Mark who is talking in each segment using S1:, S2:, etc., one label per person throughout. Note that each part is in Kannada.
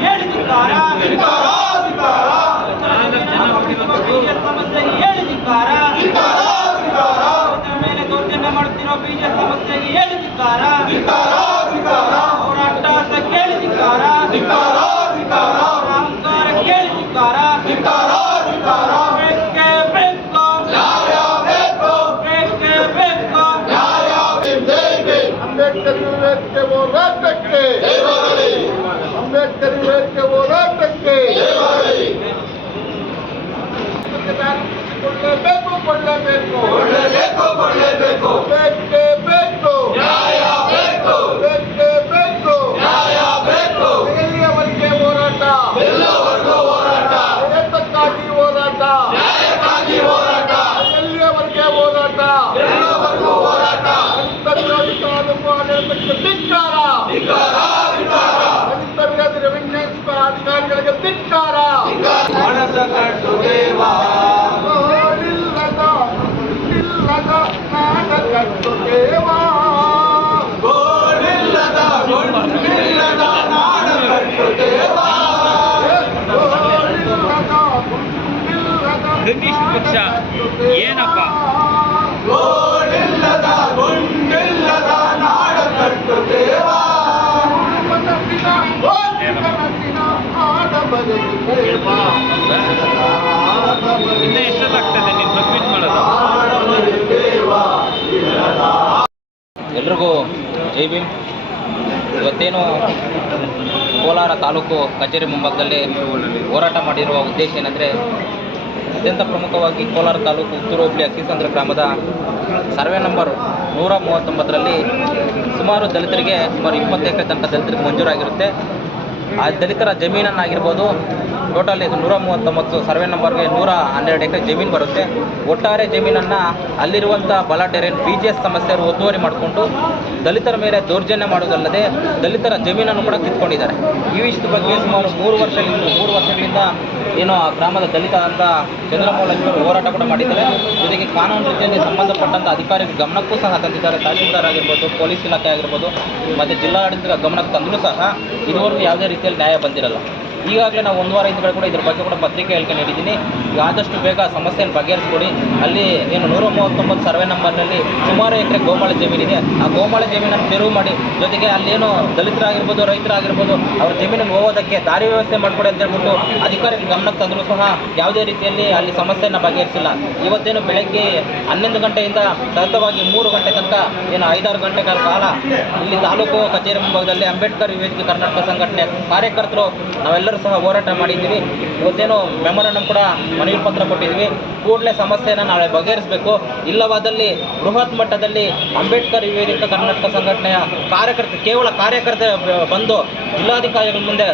S1: ಹೇಳಿದಿದ್ದಾರ ಸಮಸ್ಯೆಗೆ
S2: Lord.
S3: ಕಮ್ಯುನಿಸ್ಟ್ ಪಕ್ಷ ಏನಪ್ಪ?
S4: ಗೋಳಿಲ್ಲದ ಗುಂಡಿಲ್ಲದ ನಾಡ ಕಟ್ಟು ದೇವ
S2: ಕನಸಿನ ಓದಿ ಕನಸಿನ ಆಡ ಬರೆದು ದೇವಾ
S5: ಎಲ್ರಿಗೂ ಜೈ ಭೀಮ್. ಇವತ್ತೇನು ಕೋಲಾರ ತಾಲೂಕು ಕಚೇರಿ ಮುಂಭಾಗದಲ್ಲಿ ಹೋರಾಟ ಮಾಡಿರುವ ಉದ್ದೇಶ ಏನಂದರೆ ಅತ್ಯಂತ ಪ್ರಮುಖವಾಗಿ ಕೋಲಾರ ತಾಲೂಕು ಉತ್ತೂರು ಹೋಬಳಿ ಅಕ್ಕಿಸಂದ್ರ ಗ್ರಾಮದ ಸರ್ವೆ ನಂಬರ್ ನೂರ ಮೂವತ್ತೊಂಬತ್ತರಲ್ಲಿ ಸುಮಾರು ದಲಿತರಿಗೆ, ಸುಮಾರು ಇಪ್ಪತ್ತು ಎಕರೆ ತನಕ ದಲಿತರಿಗೆ ಮಂಜೂರಾಗಿರುತ್ತೆ. ಆ ದಲಿತರ ಜಮೀನನ್ನಾಗಿರ್ಬೋದು ಟೋಟಲ್ ಇದು ನೂರ ಮೂವತ್ತೊಂಬತ್ತು ಸರ್ವೆ ನಂಬರ್ಗೆ ನೂರ ಹನ್ನೆರಡು ಎಕರೆ ಜಮೀನು ಬರುತ್ತೆ. ಒಟ್ಟಾರೆ ಜಮೀನನ್ನು ಅಲ್ಲಿರುವಂಥ ಬಲಾಢ್ಯರೇನು ಬಿ ಜಿ ಎಸ್ ಸಮಸ್ಯೆಯವರು ಒತ್ತುವರಿ ಮಾಡಿಕೊಂಡು ದಲಿತರ ಮೇಲೆ ದೌರ್ಜನ್ಯ ಮಾಡೋದಲ್ಲದೆ ದಲಿತರ ಜಮೀನನ್ನು ಕೂಡ ಕಿತ್ಕೊಂಡಿದ್ದಾರೆ. ಈ ವಿಷಯದ ಬಗ್ಗೆ ಸುಮಾರು ಮೂರು ವರ್ಷಗಳಿಂದ ಮೂರು ವರ್ಷಗಳಿಂದ ಏನು ಆ ಗ್ರಾಮದ ದಲಿತ ಅಂತ ಚಂದ್ರಮೌಳೇಶ್ವರ ಹೋರಾಟ ಕೂಡ ಮಾಡಿದ್ದಾರೆ. ಜೊತೆಗೆ ಕಾನೂನು ರೀತಿಯಲ್ಲಿ ಸಂಬಂಧಪಟ್ಟಂಥ ಅಧಿಕಾರಿಗಳ ಗಮನಕ್ಕೂ ಸಹ ತಂದಿದ್ದಾರೆ. ತಹಸೀಲ್ದಾರ್ ಆಗಿರ್ಬೋದು, ಪೊಲೀಸ್ ಇಲಾಖೆ ಆಗಿರ್ಬೋದು, ಮತ್ತು ಜಿಲ್ಲಾಡಳಿತದ ಗಮನಕ್ಕೆ ತಂದರೂ ಸಹ ಇದುವರೆಗೂ ಯಾವುದೇ ರೀತಿಯಲ್ಲಿ ನ್ಯಾಯ ಬಂದಿರಲ್ಲ. ಈಗಾಗಲೇ ನಾವು ಒಂದು ವಾರ ಹಿಂದ್ಗಡೆ ಕೂಡ ಇದ್ರ ಬಗ್ಗೆ ಕೂಡ ಪತ್ರಿಕೆ ಹೇಳಿಕೆ ನೀಡಿದ್ದೀನಿ. ಈಗ ಆದಷ್ಟು ಬೇಗ ಸಮಸ್ಯೆಯನ್ನು ಬಗೆಹರಿಸ್ಕೊಡಿ. ಅಲ್ಲಿ ಏನು ನೂರ ಮೂವತ್ತೊಂಬತ್ತು ಸರ್ವೆ ನಂಬರ್ನಲ್ಲಿ ಸುಮಾರು ಎಕರೆ ಗೋಮಾಳ ಜಮೀನಿದೆ ಆ ಗೋಮಾಳ ಜಮೀನನ್ನು ತೆರವು ಮಾಡಿ, ಜೊತೆಗೆ ಅಲ್ಲೇನು ದಲಿತರಾಗಿರ್ಬೋದು, ರೈತರಾಗಿರ್ಬೋದು, ಅವ್ರ ಜಮೀನಿಗೆ ಹೋಗೋದಕ್ಕೆ ದಾರಿ ವ್ಯವಸ್ಥೆ ಮಾಡಿಕೊಡಿ ಅಂತ ಹೇಳ್ಬಿಟ್ಟು ಅಧಿಕಾರಿಗಳ ಗಮನಕ್ಕೆ ತಂದರೂ ಸಹ ಯಾವುದೇ ರೀತಿಯಲ್ಲಿ ಅಲ್ಲಿ ಸಮಸ್ಯೆಯನ್ನು ಬಗೆಹರಿಸಿಲ್ಲ. ಇವತ್ತೇನು ಬೆಳಗ್ಗೆ ಹನ್ನೊಂದು ಗಂಟೆಯಿಂದ ಸತತವಾಗಿ ಮೂರು ಗಂಟೆ ತನಕ ಏನು ಐದಾರು ಗಂಟೆಗಳ ಕಾಲ ಇಲ್ಲಿ ತಾಲೂಕು ಕಚೇರಿ ಮುಂಭಾಗದಲ್ಲಿ ಅಂಬೇಡ್ಕರ್ ವಿವೇಚನೆ ಕರ್ನಾಟಕ ಸಂಘಟನೆ ಕಾರ್ಯಕರ್ತರು ನಾವೆಲ್ಲರೂ ಸಹ ಹೋರಾಟ ಮಾಡಿದ್ದೀವಿ. ಇವತ್ತೇನು ಮೆಮೊರಂಡಮ್ ಕೂಡ ಮನವಿ ಪತ್ರ ಕೊಟ್ಟಿದ್ವಿ ಕೂಡಲೇ ಸಮಸ್ಯೆಯನ್ನು ನಾಳೆ ಬಗೆಹರಿಸಬೇಕು. ಇಲ್ಲವಾದಲ್ಲಿ ಬೃಹತ್ ಮಟ್ಟದಲ್ಲಿ ಅಂಬೇಡ್ಕರ್ ವಿವೇದಿತ ಕರ್ನಾಟಕ ಸಂಘಟನೆಯ ಕಾರ್ಯಕರ್ತ, ಕೇವಲ ಕಾರ್ಯಕರ್ತ ಬಂದು ಜಿಲ್ಲಾಧಿಕಾರಿಗಳ ಮುಂದೆ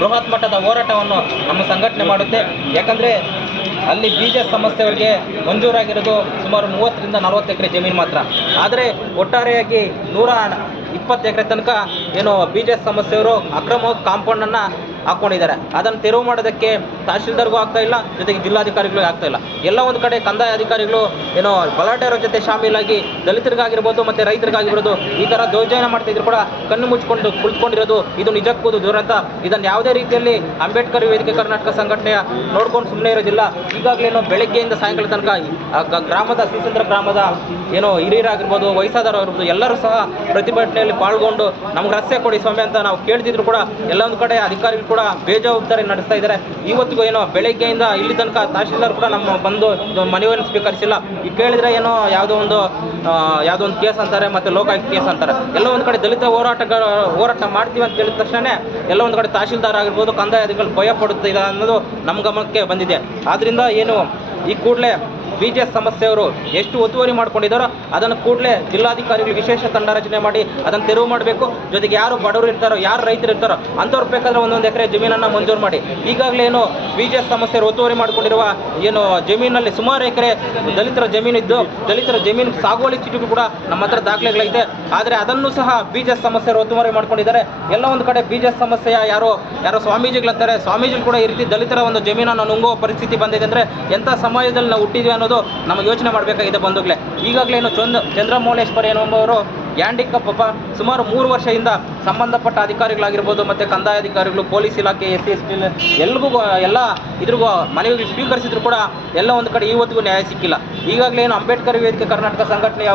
S5: ಬೃಹತ್ ಮಟ್ಟದ ಹೋರಾಟವನ್ನು ನಮ್ಮ ಸಂಘಟನೆ ಮಾಡುತ್ತೆ. ಯಾಕಂದರೆ ಅಲ್ಲಿ ಬೀಜ ಸಮಸ್ಯೆಗಳಿಗೆ ಮಂಜೂರಾಗಿರೋದು ಸುಮಾರು ಮೂವತ್ತರಿಂದ ನಲವತ್ತು ಎಕರೆ ಜಮೀನು ಮಾತ್ರ. ಆದರೆ ಒಟ್ಟಾರೆಯಾಗಿ ನೂರ ಇಪ್ಪತ್ತು ಎಕರೆ ತನಕ ಏನು ಬಿ ಜೆ ಎಸ್ ಸಮಸ್ಯೆಯವರು ಅಕ್ರಮ ಕಾಂಪೌಂಡನ್ನು ಹಾಕ್ಕೊಂಡಿದ್ದಾರೆ ಅದನ್ನು ತೆರವು ಮಾಡೋದಕ್ಕೆ ತಹಶೀಲ್ದಾರ್ಗೂ ಆಗ್ತಾ ಇಲ್ಲ, ಜೊತೆಗೆ ಜಿಲ್ಲಾಧಿಕಾರಿಗಳಿಗೂ ಆಗ್ತಾ ಇಲ್ಲ. ಎಲ್ಲ ಒಂದು ಕಡೆ ಕಂದಾಯ ಅಧಿಕಾರಿಗಳು ಏನೋ ಬಲಾಢ್ಯರ ಜೊತೆ ಶಾಮೀಲಾಗಿ ದಲಿತರಿಗಾಗಿರ್ಬೋದು ಮತ್ತು ರೈತರಿಗಾಗಿರ್ಬೋದು ಈ ಥರ ದೌರ್ಜನ್ಯ ಮಾಡ್ತಿದ್ರು ಕೂಡ ಕಣ್ಣು ಮುಚ್ಕೊಂಡು ಕುಳಿತುಕೊಂಡಿರೋದು ಇದು ನಿಜಕ್ಕೂ ದುರಂತ. ಇದನ್ನು ಯಾವುದೇ ರೀತಿಯಲ್ಲಿ ಅಂಬೇಡ್ಕರ್ ವೇದಿಕೆ ಕರ್ನಾಟಕ ಸಂಘಟನೆಯ ನೋಡ್ಕೊಂಡು ಸುಮ್ಮನೆ ಇರೋದಿಲ್ಲ. ಈಗಾಗಲೇನೋ ಬೆಳಗ್ಗೆಯಿಂದ ಸಾಯಂಕಾಲ ತನಕ ಗ್ರಾಮದ ಸುಸಂದ್ರ ಗ್ರಾಮದ ಏನೋ ಹಿರಿಯರಾಗಿರ್ಬೋದು ವಯಸ್ಸಾದವರಾಗಿರ್ಬೋದು ಎಲ್ಲರೂ ಸಹ ಪ್ರತಿಭಟನೆಯಲ್ಲಿ ಪಾಲ್ಗೊಂಡು ನಮ್ಗೆ ರಸ್ತೆ ಕೊಡಿ ಸ್ವಾಮಿ ಅಂತ ನಾವು ಕೇಳ್ತಿದ್ರು ಕೂಡ ಎಲ್ಲ ಒಂದು ಕಡೆ ಅಧಿಕಾರಿಗಳು ಕೂಡ ಬೇಜವಾಬ್ದಾರಿ ನಡೆಸ್ತಾ ಇದ್ದಾರೆ. ಇವತ್ತಿಗೂ ಏನೋ ಬೆಳಗ್ಗೆಯಿಂದ ಇಲ್ಲಿ ತನಕ ತಹಶೀಲ್ದಾರ್ ಕೂಡ ನಮ್ಮ ಬಂದು ಮನವಿಯನ್ನು ಸ್ವೀಕರಿಸಿಲ್ಲ. ಈಗ ಕೇಳಿದ್ರೆ ಏನೋ ಯಾವುದೋ ಒಂದು ಯಾವುದೋ ಒಂದು ಕೇಸ್ ಅಂತಾರೆ ಮತ್ತು ಲೋಕಾಯುಕ್ತ ಕೇಸ್ ಅಂತಾರೆ. ಎಲ್ಲ ಒಂದು ಕಡೆ ದಲಿತ ಹೋರಾಟ ಹೋರಾಟ ಮಾಡ್ತೀವಿ ಅಂತ ಹೇಳಿದ ತಕ್ಷಣ ಎಲ್ಲ ಒಂದು ಕಡೆ ತಹಶೀಲ್ದಾರ್ ಆಗಿರ್ಬೋದು ಕಂದಾಯ ಅಧಿಕಾರಿ ಭಯ ಪಡುತ್ತಿದೆ ಅನ್ನೋದು ನಮ್ಮ ಗಮನಕ್ಕೆ ಬಂದಿದೆ. ಆದ್ದರಿಂದ ಏನು ಈ ಕೂಡಲೇ ಬಿ ಜೆ ಎಸ್ ಎಷ್ಟು ಒತ್ತುವರಿ ಮಾಡ್ಕೊಂಡಿದ್ದಾರೋ ಅದನ್ನು ಕೂಡಲೇ ಜಿಲ್ಲಾಧಿಕಾರಿಗಳು ವಿಶೇಷ ತಂಡ ರಚನೆ ಮಾಡಿ ಅದನ್ನು ತೆರವು ಮಾಡಬೇಕು. ಜೊತೆಗೆ ಯಾರು ಬಡವರು ಇರ್ತಾರೋ, ಯಾರು ರೈತರು ಇರ್ತಾರೋ, ಅಂಥವ್ರು ಬೇಕಾದ್ರೆ ಒಂದೊಂದು ಎಕರೆ ಜಮೀನನ್ನು ಮಂಜೂರು ಮಾಡಿ. ಈಗಾಗಲೇ ಏನು ಬಿ ಜೆ ಎಸ್ ಸಮಸ್ಯೆಯವರು ಒತ್ತುವರಿ ಮಾಡಿಕೊಂಡಿರುವ ಏನು ಜಮೀನಲ್ಲಿ ಸುಮಾರು ಎಕರೆ ದಲಿತರ ಜಮೀನಿದ್ದು, ದಲಿತರ ಜಮೀನು ಸಾಗುವಳಿ ಚೀಟಿಗೂ ಕೂಡ ನಮ್ಮ ಹತ್ರ ದಾಖಲೆಗಳಿದೆ ಆದರೆ ಅದನ್ನು ಸಹ ಬಿ ಜೆ ಎಸ್ ಸಮಸ್ಯೆಯವರು ಒತ್ತುವರಿ ಮಾಡ್ಕೊಂಡಿದ್ದಾರೆ. ಎಲ್ಲ ಒಂದು ಕಡೆ ಬಿ ಜೆ ಎಸ್ ಸಮಸ್ಯೆಯ ಯಾರೋ ಯಾರೋ ಸ್ವಾಮೀಜಿಗಳಂತಾರೆ. ಸ್ವಾಮೀಜಿಗಳು ಕೂಡ ಈ ರೀತಿ ದಲಿತರ ಒಂದು ಜಮೀನನ್ನು ನುಂಗುವ ಪರಿಸ್ಥಿತಿ ಬಂದಿದೆ ಅಂದರೆ ಎಂಥ ಸಮಾಜದಲ್ಲಿ ನಾವು ಹುಟ್ಟಿದ್ವಿ ಅನ್ನೋದು ನಮಗೆ ಯೋಚನೆ ಮಾಡಬೇಕಾಗಿದೆ ಬಂಧುಗಳೇ. ಈಗಾಗಲೇ ಏನು ಚಂದ್ರ ಚಂದ್ರಮೌಳೇಶ್ವರ ಎನ್ನುವವರು ಹ್ಯಾಂಡಿಕಪ್ ಅಪ್ಪ ಸುಮಾರು ಮೂರು ವರ್ಷದಿಂದ ಸಂಬಂಧಪಟ್ಟ ಅಧಿಕಾರಿಗಳಾಗಿರ್ಬೋದು ಮತ್ತು ಕಂದಾಯ ಅಧಿಕಾರಿಗಳು, ಪೊಲೀಸ್ ಇಲಾಖೆ, ಎಸ್ ಸಿ, ಎಸ್ ಟಿ, ಎಲ್ರಿಗೂ ಎಲ್ಲ ಇದ್ರಿಗೂ ಮನವಿಗಳು ಸ್ವೀಕರಿಸಿದ್ರು ಕೂಡ ಎಲ್ಲ ಒಂದು ಕಡೆ ಇವತ್ತಿಗೂ ನ್ಯಾಯ ಸಿಕ್ಕಿಲ್ಲ. ಈಗಾಗಲೇ ಏನು ಅಂಬೇಡ್ಕರ್ ವೇದಿಕೆ ಕರ್ನಾಟಕ ಸಂಘಟನೆ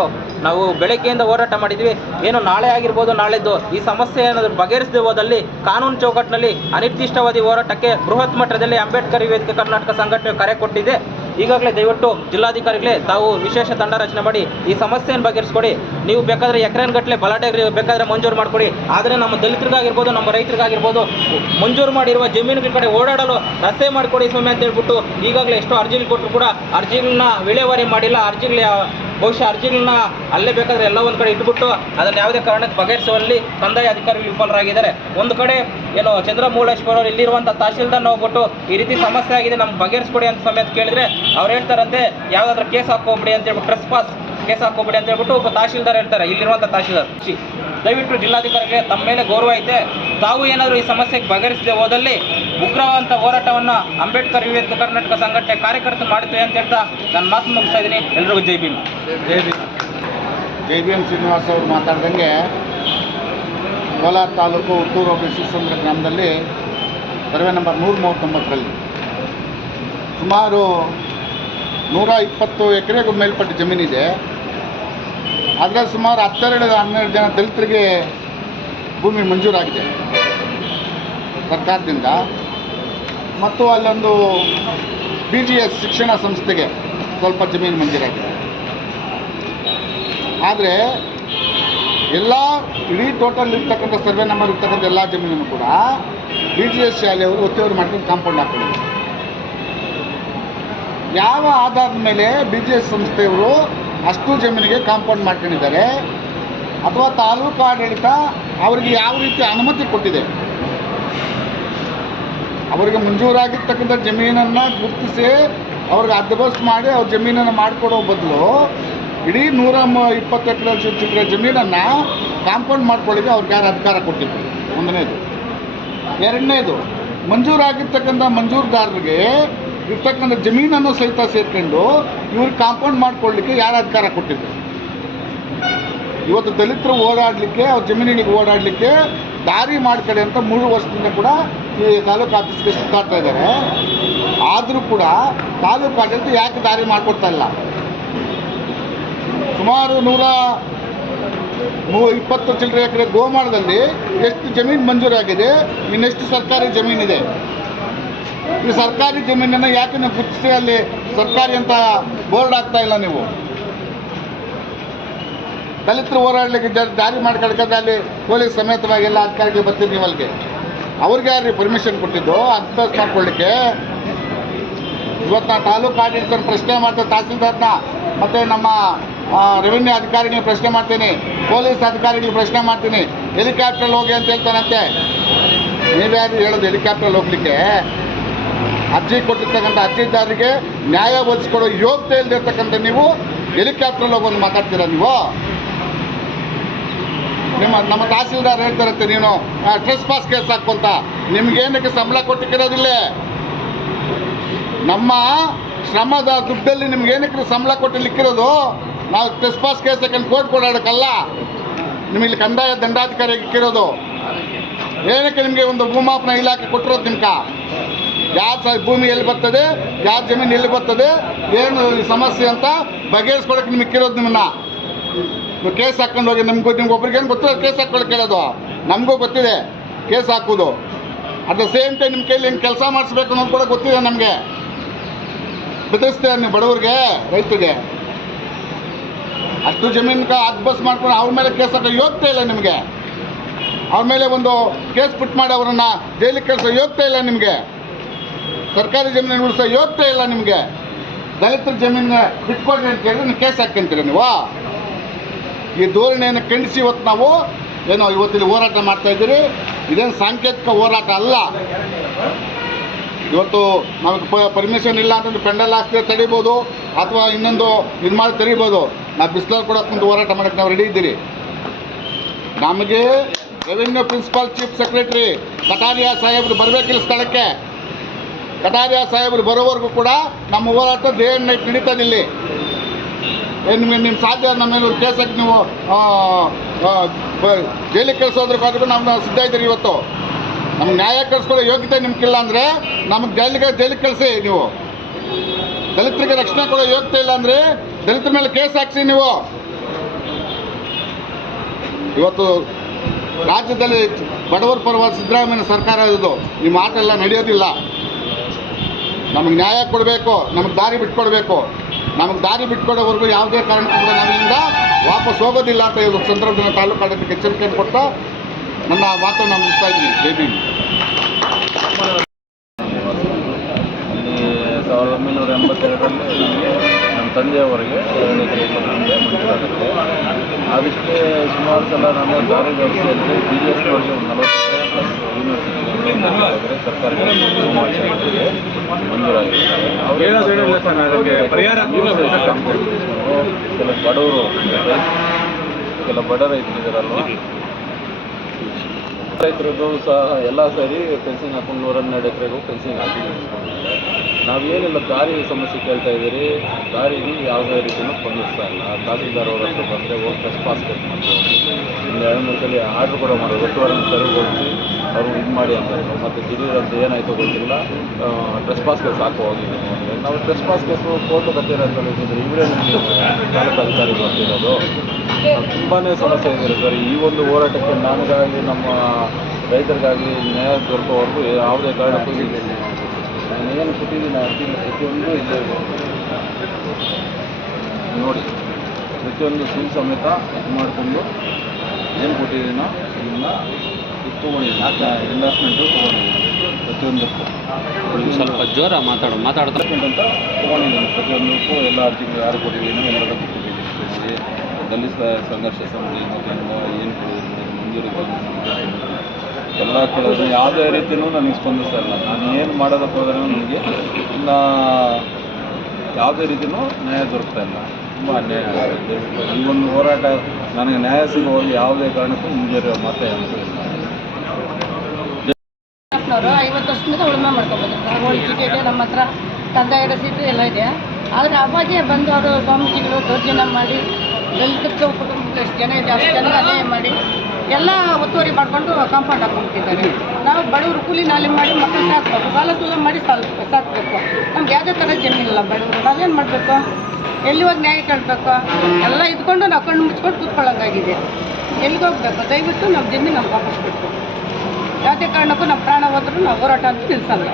S5: ನಾವು ಬೆಳಗ್ಗೆಯಿಂದ ಹೋರಾಟ ಮಾಡಿದ್ವಿ. ಏನು ನಾಳೆ ಆಗಿರ್ಬೋದು, ನಾಳೆದ್ದು ಈ ಸಮಸ್ಯೆ ಏನಾದರೂ ಬಗೆಹರಿಸದೆ ಹೋದಲ್ಲಿ ಕಾನೂನು ಚೌಕಟ್ಟಿನಲ್ಲಿ ಅನಿರ್ದಿಷ್ಟವಾದಿ ಹೋರಾಟಕ್ಕೆ ಬೃಹತ್ ಮಟ್ಟದಲ್ಲಿ ಅಂಬೇಡ್ಕರ್ ವೇದಿಕೆ ಕರ್ನಾಟಕ ಸಂಘಟನೆ ಕರೆ ಕೊಟ್ಟಿದೆ. ಈಗಾಗಲೇ ದಯವಿಟ್ಟು ಜಿಲ್ಲಾಧಿಕಾರಿಗಳೇ ತಾವು ವಿಶೇಷ ತಂಡ ರಚನೆ ಮಾಡಿ ಈ ಸಮಸ್ಯೆಯನ್ನು ಬಗೆಹರಿಸ್ಕೊಡಿ. ನೀವು ಬೇಕಾದರೆ ಎಕರೆಗಟ್ಟಲೆ ಬಲಾಟೆ ಬೇಕಾದರೆ ಮಂಜೂರು ಮಾಡಿಕೊಡಿ. ಆದರೆ ನಮ್ಮ ದಲಿತರಿಗಾಗಿರ್ಬೋದು, ನಮ್ಮ ರೈತರಿಗಾಗಿರ್ಬೋದು, ಮಂಜೂರು ಮಾಡಿರುವ ಜಮೀನುಗಳ ಕಡೆ ಓಡಾಡಲು ರಸ್ತೆ ಮಾಡಿಕೊಡಿ ಸ್ವಾಮಿ ಅಂತ ಹೇಳ್ಬಿಟ್ಟು ಈಗಾಗಲೇ ಎಷ್ಟೋ ಅರ್ಜಿಗಳು ಕೊಟ್ಟರು ಕೂಡ ಅರ್ಜಿಗಳನ್ನ ವಿಲೇವಾರಿ ಮಾಡಿಲ್ಲ, ಅರ್ಜಿಗಳ ಬಹುಶಃ ಅರ್ಜಿಗಳನ್ನ ಅಲ್ಲೇ ಬೇಕಾದ್ರೆ ಎಲ್ಲ ಒಂದು ಕಡೆ ಇಟ್ಬಿಟ್ಟು ಅದನ್ನು ಯಾವುದೇ ಕಾರಣಕ್ಕೆ ಬಗೆಹರಿಸುವಲ್ಲಿ ಕಂದಾಯ ಅಧಿಕಾರಿಗಳು ವಿಫಲರಾಗಿದ್ದಾರೆ. ಒಂದು ಕಡೆ ಏನು ಚಂದ್ರಮೂಳೇಶ್ವರ ಅವರು ಇಲ್ಲಿರುವಂಥ ತಹಶೀಲ್ದಾರ್ ಹೋಗ್ಬಿಟ್ಟು ಈ ರೀತಿ ಸಮಸ್ಯೆ ಆಗಿದೆ, ನಮ್ಗೆ ಬಗೆಹರಿಸ್ಕೊಡಿ ಅಂತ ಸಮೇತ ಕೇಳಿದ್ರೆ ಅವ್ರು ಹೇಳ್ತಾರಂತೆ, ಯಾವುದಾದ್ರೂ ಕೇಸ್ ಹಾಕೋಬಿಡಿ ಅಂತ ಹೇಳ್ಬಿಟ್ಟು ಟ್ರೆಸ್ ಪಾಸ್ ಕೇಸ್ ಹಾಕೋಬಿಡಿ ಅಂತ ಹೇಳ್ಬಿಟ್ಟು ಒಬ್ಬ ತಹಶೀಲ್ದಾರ್ ಹೇಳ್ತಾರೆ ಇಲ್ಲಿರುವಂಥ ತಹಶೀಲ್ದಾರ್. ದಯವಿಟ್ಟು ಜಿಲ್ಲಾಧಿಕಾರಿಗೆ ತಮ್ಮ ಮೇಲೆ ಗೌರವ ಐತೆ. ತಾವು ಏನಾದರೂ ಈ ಸಮಸ್ಯೆಗೆ ಬಗೆಹರಿಸದೆ ಹೋದಲ್ಲಿ ಉಗ್ರವಂತ ಹೋರಾಟವನ್ನು ಅಂಬೇಡ್ಕರ್ ವಿವೇಕ ಕರ್ನಾಟಕ ಸಂಘಟನೆ ಕಾರ್ಯಕರ್ತರು ಮಾಡುತ್ತೇವೆ ಅಂತ ಹೇಳ್ತಾ ನಾನು ಮಾತು ಮುಗಿಸ್ತಾ ಇದ್ದೀನಿ. ಎಲ್ರಿಗೂ ಜೈ ಭೀಮ್.
S2: ಜೈ ಬಿ ಎಂ ಶ್ರೀನಿವಾಸ್ ಅವರು ಮಾತಾಡ್ದಂಗೆ ಕೋಲಾರ ತಾಲೂಕು ಹುಟ್ಟೂರು ಶಿವಸಂದ್ರ ಗ್ರಾಮದಲ್ಲಿ ಸರ್ವೆ ನಂಬರ್ ನೂರ ಮೂವತ್ತೊಂಬತ್ತರಲ್ಲಿ ಸುಮಾರು ನೂರ ಇಪ್ಪತ್ತು ಎಕರೆಗೂ ಮೇಲ್ಪಟ್ಟ ಜಮೀನಿದೆ. ಅದರಲ್ಲಿ ಸುಮಾರು ಹತ್ತೆರಡು ಹನ್ನೆರಡು ಜನ ದಲಿತರಿಗೆ ಭೂಮಿ ಮಂಜೂರಾಗಿದೆ ಸರ್ಕಾರದಿಂದ. ಮತ್ತು ಅಲ್ಲೊಂದು ಬಿ ಜಿ ಎಸ್ ಶಿಕ್ಷಣ ಸಂಸ್ಥೆಗೆ ಸ್ವಲ್ಪ ಜಮೀನು ಮಂಜೂರಾಗಿದೆ. ಆದರೆ ಎಲ್ಲ ಇಡೀ ಟೋಟಲ್ ಇರ್ತಕ್ಕಂಥ ಸರ್ವೆ ನಂಬರ್ ಇರ್ತಕ್ಕಂಥ ಎಲ್ಲ ಜಮೀನನ್ನು ಕೂಡ ಬಿ ಜಿ ಎಸ್ ಶಾಲೆಯವರು ಒತ್ತಿಯವರು ಮಾಡ್ಕೊಂಡು ಕಾಂಪೌಂಡ್ ಹಾಕೊಂಡಿದ್ದಾರೆ. ಯಾವ ಆಧಾರದ ಮೇಲೆ ಬಿ ಜಿ ಎಸ್ ಸಂಸ್ಥೆಯವರು ಅಷ್ಟು ಜಮೀನಿಗೆ ಕಾಂಪೌಂಡ್ ಮಾಡ್ಕೊಂಡಿದ್ದಾರೆ ಅಥವಾ ತಾಲೂಕು ಆಡಳಿತ ಅವರಿಗೆ ಯಾವ ರೀತಿ ಅನುಮತಿ ಕೊಟ್ಟಿದೆ? ಅವರಿಗೆ ಮಂಜೂರಾಗಿರ್ತಕ್ಕಂಥ ಜಮೀನನ್ನು ಗುರುತಿಸಿ ಅವ್ರಿಗೆ ಅದ್ಯಬಸ್ ಮಾಡಿ ಅವ್ರ ಜಮೀನನ್ನು ಮಾಡಿಕೊಡೋ ಬದಲು ಇಡೀ ನೂರ ಮ- ಇಪ್ಪತ್ತು ಎಕರೆ ಚಿತ್ರ ಜಮೀನನ್ನು ಕಾಂಪೌಂಡ್ ಮಾಡ್ಕೊಳ್ಳಿಕ್ಕೆ ಅವ್ರಿಗೆ ಯಾರು ಅಧಿಕಾರ ಕೊಟ್ಟಿದ್ರು. ಒಂದನೇದು. ಎರಡನೇದು, ಮಂಜೂರಾಗಿರ್ತಕ್ಕಂಥ ಮಂಜೂರುದಾರರಿಗೆ ಇರ್ತಕ್ಕಂಥ ಜಮೀನನ್ನು ಸಹಿತ ಸೇರ್ಕೊಂಡು ಇವ್ರಿಗೆ ಕಾಂಪೌಂಡ್ ಮಾಡ್ಕೊಳ್ಳಿಕ್ಕೆ ಯಾರು ಅಧಿಕಾರ ಕೊಟ್ಟಿದ್ರು. ಇವತ್ತು ದಲಿತರು ಓಡಾಡಲಿಕ್ಕೆ, ಅವ್ರ ಜಮೀನಿಗೆ ಓಡಾಡಲಿಕ್ಕೆ ದಾರಿ ಮಾಡ್ಕೊಳ್ಳಿ ಅಂತ ಮೂರು ವರ್ಷದಿಂದ ಕೂಡ ಈ ತಾಲೂಕು ಆಫೀಸ್ಗೆ ಸುತ್ತಾಡ್ತಾ ಇದ್ದಾರೆ. ಆದರೂ ಕೂಡ ತಾಲೂಕು ಆಡಳಿತ ಯಾಕೆ ದಾರಿ ಮಾಡಿಕೊಡ್ತಾ ಇಲ್ಲ? ಸುಮಾರು ನೂರ ನೂ ಇಪ್ಪತ್ತು ಚಿಲ್ಲರೆ ಎಕರೆ ಗೋಮಾಳದಲ್ಲಿ ಎಷ್ಟು ಜಮೀನು ಮಂಜೂರಾಗಿದೆ ಇನ್ನೆಷ್ಟು ಸರ್ಕಾರಿ ಜಮೀನಿದೆ ಈ ಸರ್ಕಾರಿ ಜಮೀನನ್ನು ಯಾಕೆ ನೀವು ಗುರುತಿಸಿ ಅಲ್ಲಿ ಸರ್ಕಾರಿ ಅಂತ ಬೋರ್ಡ್ ಆಗ್ತಾ ಇಲ್ಲ ನೀವು? ದಲಿತರು ಹೋರಾಡಲಿಕ್ಕೆ ದಾರಿ ಮಾಡ್ಕೊಳ್ಬೇಕಾದ್ರೆ ಅಲ್ಲಿ ಪೊಲೀಸ್ ಸಮೇತವಾಗಿ ಎಲ್ಲ ಅಧಿಕಾರಿಗಳು ಬರ್ತೀವಿ ನೀವು ಅವ್ರಿಗೆ ಯಾರು ಪರ್ಮಿಷನ್ ಕೊಟ್ಟಿದ್ದು? ಅಭ್ಯಾಸ ಮಾಡ್ಕೊಳ್ಳಿಕ್ಕೆ ಇವತ್ತು ನಾ ತಾಲೂಕು ಆಡಳಿತ ಪ್ರಶ್ನೆ ಮಾಡ್ತೇನೆ ತಹಸೀಲ್ದಾರ್ನ. ಮತ್ತು ನಮ್ಮ ರೆವಿನ್ಯೂ ಅಧಿಕಾರಿಗಳು ಪ್ರಶ್ನೆ ಮಾಡ್ತೀನಿ, ಪೊಲೀಸ್ ಅಧಿಕಾರಿಗಳು ಪ್ರಶ್ನೆ ಮಾಡ್ತೀನಿ. ಹೆಲಿಕಾಪ್ಟರ್ ಹೋಗಿ ಅಂತ ಹೇಳ್ತಾನಂತೆ. ನೀವ್ಯಾರು ಹೇಳೋದು ಹೆಲಿಕಾಪ್ಟ್ರಲ್ಲಿ ಹೋಗ್ಲಿಕ್ಕೆ? ಅರ್ಜಿ ಕೊಟ್ಟಿರ್ತಕ್ಕಂಥ ಅರ್ಜಿದಾರರಿಗೆ ನ್ಯಾಯ ಒದಗಿಸ್ಕೊಡೋ ಯೋಗ್ಯತೆ ಇಲ್ಲದಿರ್ತಕ್ಕಂಥ ನೀವು ಹೆಲಿಕ್ಯಾಪ್ಟ್ರಲ್ಲಿ ಹೋಗಿ ಒಂದು ಮಾತಾಡ್ತೀರಾ ನೀವು? ನಿಮ್ಮ, ನಮ್ಮ ತಹಸೀಲ್ದಾರ್ ಹೇಳ್ತಾರಂತೆ ನೀನು ಟ್ರೆಸ್ ಪಾಸ್ ಕೇಸ್ ಹಾಕೊಂತ ನಿಮ್ಗೇನಕ್ಕೆ ಸಂಬಳ ಕೊಟ್ಟಿಕ್ಕಿರೋದಿಲ್ಲ. ನಮ್ಮ ಶ್ರಮದ ದುಡ್ಡಲ್ಲಿ ನಿಮ್ಗೆ ಏನಕ್ಕೆ ಸಂಬಳ ಕೊಟ್ಟು ಲಿಕ್ಕಿರೋದು ನಾವು ಟ್ರೆಸ್ ಪಾಸ್ ಕೇಸ್ ಹಾಕೊಂಡು ಕೋರ್ಟ್ ಕೊಡಾಡಕ್ಕಲ್ಲ ನಿಮಗೆ ಕಂದಾಯ ದಂಡಾಧಿಕಾರಿ ಇಕ್ಕಿರೋದು ಏನಕ್ಕೆ ನಿಮಗೆ ಒಂದು ಭೂಮಾಪನ ಇಲಾಖೆ ಕೊಟ್ಟಿರೋದು ನಿಮ್ಗೆ ಯಾವ ಭೂಮಿ ಎಲ್ಲಿ ಬರ್ತದೆ? ಯಾವ ಜಮೀನು ಎಲ್ಲಿ ಬರ್ತದೆ? ಏನು ಸಮಸ್ಯೆ ಅಂತ ಬಗೆಹರಿಸ್ಕೊಳಕ್ಕೆ ನಿಮಗೆ ಇಕ್ಕಿರೋದು ನಿಮ್ಮನ್ನ. ಕೇಸ್ ಹಾಕೊಂಡು ಹೋಗಿ ನಮ್ಗೆ ನಿಮ್ಗೆ ಒಬ್ರಿಗೆ ಏನು ಗೊತ್ತಿಲ್ಲ ಕೇಸ್ ಹಾಕೊಳ್ಳಿ ಕೇಳೋದು. ನಮಗೂ ಗೊತ್ತಿದೆ, ಕೇಸ್ ಹಾಕೋದು. ಅಟ್ ದ ಸೇಮ್ ಟೈಮ್ ನಿಮ್ಮ ಕೈಲಿ ಏನು ಕೆಲಸ ಮಾಡಿಸ್ಬೇಕು ಅನ್ನೋದು ಕೂಡ ಗೊತ್ತಿದೆ ನಮಗೆ. ಬೆದರಿಸ್ತೀರ ನೀವು ಬಡವ್ರಿಗೆ, ರೈತರಿಗೆ. ಅಷ್ಟು ಜಮೀನ್ಕ ಬಸ್ ಮಾಡ್ಕೊಂಡು ಅವ್ರ ಮೇಲೆ ಕೇಸ್ ಹಾಕೋ ಯೋಗ್ಯತೆ ಇಲ್ಲ ನಿಮಗೆ. ಅವ್ರ ಮೇಲೆ ಒಂದು ಕೇಸ್ ಪುಟ್ ಮಾಡಿ ಅವರನ್ನು ಜೈಲಿಗೆ ಕಳಿಸೋ ಯೋಗ್ಯತೆ ಇಲ್ಲ ನಿಮಗೆ. ಸರ್ಕಾರಿ ಜಮೀನು ಉಳಿಸೋ ಯೋಗ್ಯತೆ ಇಲ್ಲ ನಿಮಗೆ. ದಲಿತರ ಜಮೀನ ಬಿಟ್ಕೊಡ್ರಿ ಅಂತ ಹೇಳಿದ್ರೆ ನೀವು ಕೇಸ್ ಹಾಕ್ಕೊಂತೀರ ನೀವು? ಈ ಧೋರಣೆಯನ್ನು ಖಂಡಿಸಿ ಇವತ್ತು ನಾವು ಏನೋ ಇವತ್ತಿಲ್ಲಿ ಹೋರಾಟ ಮಾಡ್ತಾ ಇದ್ದೀರಿ. ಇದೇನು ಸಾಂಕೇತಿಕ ಹೋರಾಟ ಅಲ್ಲ. ಇವತ್ತು ನಮಗೆ ಪರ್ಮಿಷನ್ ಇಲ್ಲ ಅಂತಂದ್ರೆ ಪೆಂಡಲ್ ಹಾಕ್ತಿದ್ರೆ ತಡಿಬೋದು ಅಥವಾ ಇನ್ನೊಂದು ಇದು ಮಾಡಿ ತಡಿಬೋದು. ನಾವು ಬಿಸಿಲಲ್ಲಿ ಕೂಡ ಕುಂತು ಹೋರಾಟ ಮಾಡೋಕ್ಕೆ ನಾವು ರೆಡಿ ಇದ್ದೀರಿ. ನಮಗೆ revenue principal chief secretary Kataria ಸಾಹೇಬರು ಬರಬೇಕಿಲ್ಲ ಸ್ಥಳಕ್ಕೆ. ಕಟಾರಿಯಾ ಸಾಹೇಬರು ಬರೋವರೆಗೂ ಕೂಡ ನಮ್ಮ ಹೋರಾಟ ಡೇ ಆ್ಯಂಡ್ ನಿಮ್ಗೆ ನಿಮ್ಮ ಸಾಧ್ಯ ನಮ್ಮ ಮೇಲೆ ಒಂದು ಕೇಸಕ್ಕೆ ನೀವು ಜೈಲಿಗೆ ಕಳಿಸೋದ್ರಕ್ಕಾದ್ರೂ ನಾವು ಸಿದ್ಧ ಇದ್ದೀರಿ ಇವತ್ತು. ನಮ್ಗೆ ನ್ಯಾಯ ಕಳಿಸ್ಕೊಳ್ಳೋ ಯೋಗ್ಯತೆ ನಿಮ್ಗಿಲ್ಲ ಅಂದರೆ ನಮಗೆ ಜೈಲಿಗೆ ಜೈಲಿಗೆ ಕಳಿಸಿ ನೀವು. ದಲಿತರಿಗೆ ರಕ್ಷಣೆ ಕೊಡೋ ಯೋಗ್ಯತೆ ಇಲ್ಲ ಅಂದರೆ ದಲಿತರ ಮೇಲೆ ಕೇಸ್ ಹಾಕ್ಸಿ ನೀವು. ಇವತ್ತು ರಾಜ್ಯದಲ್ಲಿ ಬಡವರ ಪರವಾಗಿ ಸಿದ್ದರಾಮಯ್ಯ ಸರ್ಕಾರ ಇರೋದು, ಈ ಮಾತೆಲ್ಲ ನಡೆಯೋದಿಲ್ಲ. ನಮಗೆ ನ್ಯಾಯ ಕೊಡಬೇಕು, ನಮಗೆ ದಾರಿ ಬಿಟ್ಕೊಡ್ಬೇಕು. ನಮಗೆ ದಾರಿ ಬಿಟ್ಕೊಡೋವರೆಗೂ ಯಾವುದೇ ಕಾರಣಕ್ಕೂ ಕೂಡ ನಾವಿಂದ ವಾಪಸ್ ಹೋಗೋದಿಲ್ಲ ಅಂತ ಈ ಸಂದರ್ಭದಲ್ಲಿ ತಾಲೂಕು ಆಡಳಿತಕ್ಕೆ ಎಚ್ಚರಿಕೆಯನ್ನು ಕೊಡ್ತಾ ನನ್ನ ಮಾತನ್ನು ನಾನು ಮುಗಿಸ್ತಾ ಇದ್ದೀನಿ. ಜೈ ಭೀಮ್.
S6: ಸಾವಿರದ ಒಂಬೈನೂರ ಎಂಬತ್ತೆರಡರಲ್ಲಿ ನಮ್ಮ ತಂದೆಯವರಿಗೆ ಎರಡು ಎಕರೆ ನಮಗೆ ಮಂಜೂರಾಗುತ್ತೆ ಅದಕ್ಕೆ ಸುಮಾರು ಸಲ ನಮ್ಮ ದಾರಿ ವ್ಯವಸ್ಥೆಯಲ್ಲಿ ಬಿ ಎಸ್ ಎಸ್ನವ್ರಿಗೆ ಒಂದು ನಲವತ್ತು ಎಕರೆ ಪ್ಲಸ್ ಯೂನಿವರ್ಸಿಟಿಗೆ ಸರ್ಕಾರಕ್ಕೆ ಮಾಡಿಸಿದ್ದಾರೆ ಮಂಜೂರಾಗಿದೆ ಕೆಲ ಬಡವರು ಕೆಲ ಬಡ ರೈತರಿದ್ದಾರಲ್ವ ರೈತರದ್ದು ಸಹ ಎಲ್ಲ ಸರಿ ಫೆನ್ಸಿಂಗ್ ಹಾಕೊಂಡು ನೂರ ಹನ್ನೆರಡು ಎಕರೆಗೂ ಫೆನ್ಸಿಂಗ್ ಹಾಕಿ ನಾವೇನೆಲ್ಲ ದಾರಿ ಸಮಸ್ಯೆ ಕೇಳ್ತಾ ಇದ್ದೀರಿ. ದಾರಿಗೆ ಯಾವುದೇ ರೀತಿಯೂ ಸ್ಪಂದಿಸ್ತಾ ಇಲ್ಲ. ತಹಸೀಲ್ದಾರ್ ಅವ್ರ ಹತ್ರ ಬಂದರೆ ಹೋಗಿ ಟ್ರೆಸ್ ಪಾಸ್ ಕಟ್ ಮಾಡ್ತೀವಿ ಒಂದು ಎರಡು ಮೂರು ಸಲ ಆರ್ಡ್ರ್ ಕೂಡ ಮಾಡೋದು. ಒತ್ತುವರಿ ತೆರವುಗೊಳಿಸಿ ಅವರು ಇದು ಮಾಡಿ ಅಂತ ಮತ್ತು ದಿಢೀರಂತೆ ಏನಾಯಿತು ಗೊತ್ತಿಲ್ಲ. ಡ್ರೆಸ್ ಪಾಸ್ ಕೇಸ್ ಹಾಕಿ ಹೋಗಿದ್ದೀನಿ ನಾವು ಡ್ರೆಸ್ ಪಾಸ್ ಕೇಸು ಕೋರ್ಟ್ ಕಚೇರಿ ಅಂತ ಹೇಳಿದ್ರೆ ಇವರೇ ನಮಗೆ ತಾಲೂಕು ಅಧಿಕಾರಿಗಳು ಬರ್ತಿರೋದು ತುಂಬಾ ಸಮಸ್ಯೆ ಇದೆ ಸರ್. ಈ ಒಂದು ಹೋರಾಟಕ್ಕೆ ನಮಗಾಗಿ, ನಮ್ಮ ರೈತರಿಗಾಗಿ ನ್ಯಾಯ ದೊರಕೋವರೆಗೂ ಯಾವುದೇ ಕಾರಣಕ್ಕೂ ನಾನು ಏನು ಕೊಟ್ಟಿದ್ದೀನಿ ಅರ್ಜಿ ಪ್ರತಿಯೊಂದು ಇಲ್ಲೇ. ನೋಡಿ, ಪ್ರತಿಯೊಂದು ಸೀಲ್ ಸಮೇತ ಇದು ಮಾಡಿಕೊಂಡು ಏನು ಕೊಟ್ಟಿದ್ದೀನೋ, ಇದನ್ನ ಇದು ತೊಗೊಂಡಿದ್ದೀನಿ ಇನ್ವೆಸ್ಟ್ಮೆಂಟು ಪ್ರತಿಯೊಂದಕ್ಕೂ.
S5: ಸ್ವಲ್ಪ ಜೋರ ಮಾತಾಡೋ. ಮಾತಾಡ್ತಾ
S6: ಇನ್ವೆಸ್ಟ್ಮೆಂಟ್ ಅಂತ ತೊಗೊಂಡಿದ್ದೀನಿ ಪ್ರತಿಯೊಂದಕ್ಕೂ ಎಲ್ಲ ಅರ್ಜಿಗಳು ಯಾರು ಕೊಟ್ಟಿದ್ದೀನಿ ಎಲ್ಲದಕ್ಕೂ ಕೊಟ್ಟಿದ್ದೀನಿ. ದಲಿತ ಸಂಘರ್ಷ ಸಮಿತಿ ಏನು ಮಂಜೂರು ಮಂಜೂರಿ. ಎಲ್ಲ ಕೇಳಿದ್ರೆ ಯಾವುದೇ ರೀತಿಯೂ ನನಗೆ ಸ್ಪಂದಿಸ್ತಾ ಇಲ್ಲ. ನಾನು ಏನು ಮಾಡೋದಕ್ಕೆ ಹೋದ್ರೆ ನನಗೆ ಇನ್ನು ಯಾವುದೇ ರೀತಿಯೂ ನ್ಯಾಯ ದೊರಕ್ತಾ ಇಲ್ಲ. ತುಂಬ ಅನ್ಯಾಯ ಆಗುತ್ತೆ. ಈ ಒಂದು ಹೋರಾಟ ನನಗೆ ನ್ಯಾಯ ಸಿಗುವಾಗ ಯಾವುದೇ ಕಾರಣಕ್ಕೂ ಮುಂದೆ ಮಾತೇ ಅಂತೂ ಇಲ್ಲ
S7: ಅವರು ಐವತ್ತು ಉಳುಮೆ ಮಾಡ್ಕೊಬೋದು. ಇದೆ ನಮ್ಮ ಹತ್ರ ಕಂದಾಯ ಸೀಟು ಎಲ್ಲ ಇದೆ. ಆದರೆ ಅವಾಗೆ ಬಂದು ಅವರು ಸ್ವಾಮೀಜಿಗಳು ದೌರ್ಜನ್ಯ ಮಾಡಿ ದಲಿತ ಕುಟುಂಬಕ್ಕೆ ಎಷ್ಟು ಜನ ಇದೆ ಅಷ್ಟು ಜನ ಅನ್ಯಾಯ ಮಾಡಿ ಎಲ್ಲ ಒತ್ತುವರಿ ಮಾಡಿಕೊಂಡು ಕಾಂಪೌಂಡ್ ಹಾಕೊಂಡ್ಬಿಟ್ಟಿದ್ದಾರೆ ನಾವು ಬಡವರು ಕೂಲಿ ನಾಲಿ ಮಾಡಿ ಮಕ್ಕಳು ಸಾಕಬೇಕು ಸಾಲ ಸೂಲ ಮಾಡಿ ಸಾಲ ಸಾಕಬೇಕು. ನಮ್ಗೆ ಯಾವುದೇ ಥರ ಜಮೀನಿಲ್ಲ ಬಡವರು. ನಾವೇನು ಮಾಡಬೇಕು? ಎಲ್ಲಿ ಹೋಗಿ ನ್ಯಾಯ ಕೇಳಬೇಕು? ಎಲ್ಲ ಇದ್ಕೊಂಡು ನಾವು ಕಣ್ಣು ಮುಚ್ಕೊಂಡು ಕೂತ್ಕೊಳ್ಳೋಂಗಾಗಿದೆ. ಎಲ್ಲಿಗೆ ಹೋಗ್ಬೇಕು ದಯವಿಟ್ಟು ನಮ್ಮ ಜಮೀನು ನಮ್ಗೆ ವಾಪಸ್ ಕೊಟ್ಟು ಯಾವುದೇ ಕಾರಣಕ್ಕೂ ನಮ್ಮ ಪ್ರಾಣ ಹೋದ್ರೂ ನಾವು ಹೋರಾಟ ಅಂತ ನಿಲ್ಲಿಸಲ್ಲ